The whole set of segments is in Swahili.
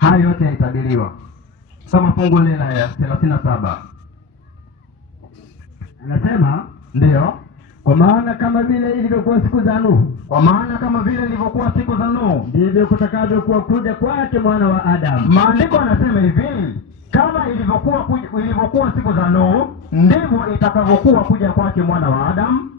Hayo yote yalitabiriwa. Soma fungu lile la 37. Anasema Ndio. kwa maana kama vile ilivyokuwa siku za Nuhu, Kwa maana kama vile ilivyokuwa siku za Nuhu, ndivyo kutakavyokuwa kuja kwake mwana wa Adamu. maandiko yanasema hivi, kama ilivyokuwa siku za Nuhu, ndivyo itakavyokuwa kuja kwake mwana wa Adamu.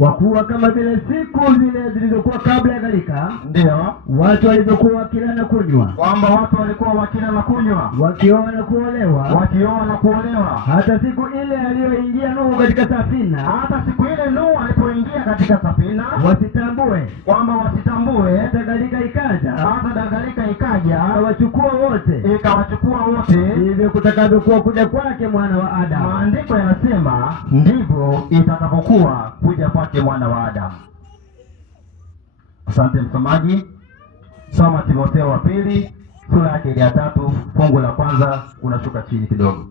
Kwa kuwa kama vile siku zile zilizokuwa kabla ya gharika, Ndio. watu walivyokuwa wakila na kunywa, Kwamba watu walikuwa wakila na kunywa, wakioa na kuolewa, wakioa na kuolewa, hata siku ile aliyoingia Nuhu katika safina, hata siku ile Nuhu alipoingia katika safina, wasitambue kwamba wasitambue, hata gharika ikaja, hata gharika ikaja ikawachukua wote. ikawachukua wote. Ndivyo kutakavyokuwa kuja kwake mwana wa Adamu. Maandiko yanasema ndivyo itakavyokuwa kuja kwake mwana wa Adamu. Asante msomaji. Soma Timotheo wa pili sura yake ya 3 fungu la kwanza, unashuka chini kidogo.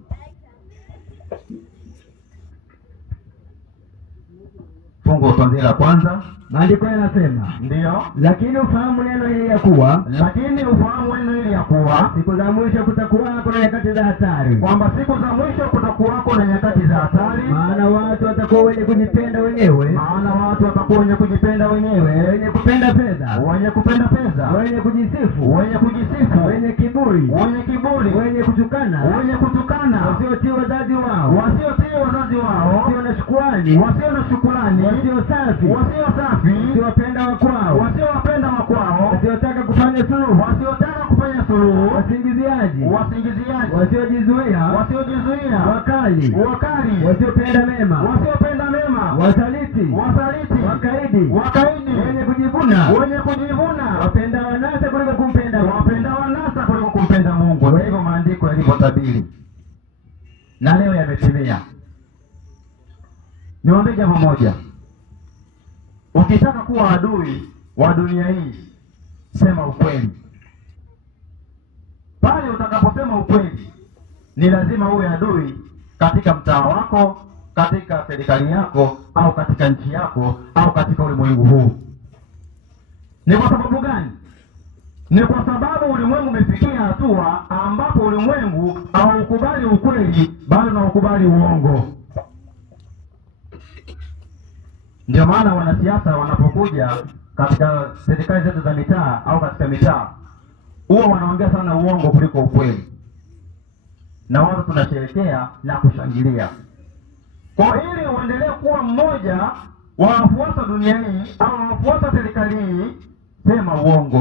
Fungu kuanzia la kwanza. Maandiko yanasema, Ndio. lakini ufahamu neno hili ya kuwa Lakini ufahamu neno hili ya kuwa siku za mwisho kutakuwako na nyakati za hatari. kwamba siku za mwisho kutakuwako na nyakati za hatari. Maana watu watakuwa wenye kujipenda wenyewe, Maana watu watakuwa wenye kujipenda wenyewe, wenye kupenda fedha, wenye kupenda pesa, wenye kujisifu, wenye kujisifu, wenye kiburi, wenye kiburi, wenye kutukana, wenye kutukana, wasiotii wazazi wao, wasiotii wazazi wao, wasio na shukrani, wasio na shukrani, wasio safi, wasio safi, wasiowapenda wakwao, wasiowapenda wakwao, wasiotaka kufanya suluhu, wasiotaka kufanya suluhu, wasingiziaji, wasingiziaji, wasiojizuia, wasiojizuia, wakali, wakali, wasiopenda mema, wasiopenda mema, wasaliti, wasaliti, wakaidi, wakaidi, wenye kujivuna, wenye kujivuna, wapenda wanasa kuliko kumpenda Mungu. wapenda wanasa kuliko kumpenda Mungu. Kwa hivyo maandiko yalivyotabiri na leo yametimia. Niwaambie jambo moja, ukitaka kuwa adui wa dunia hii, sema ukweli. Pale utakaposema ukweli, ni lazima uwe adui katika mtaa wako, katika serikali yako, au katika nchi yako, au katika ulimwengu huu. Ni kwa sababu gani? Ni kwa sababu ulimwengu umefikia hatua ambapo ulimwengu haukubali ukweli, bali unaukubali uongo. Ndio maana wanasiasa wanapokuja katika serikali zetu za mitaa au katika mitaa, huwa wanaongea sana uongo kuliko ukweli, na watu tunasherehekea na kushangilia. Kwa ili uendelee kuwa mmoja wa wafuasi dunia hii au wafuasi serikali hii, sema uongo.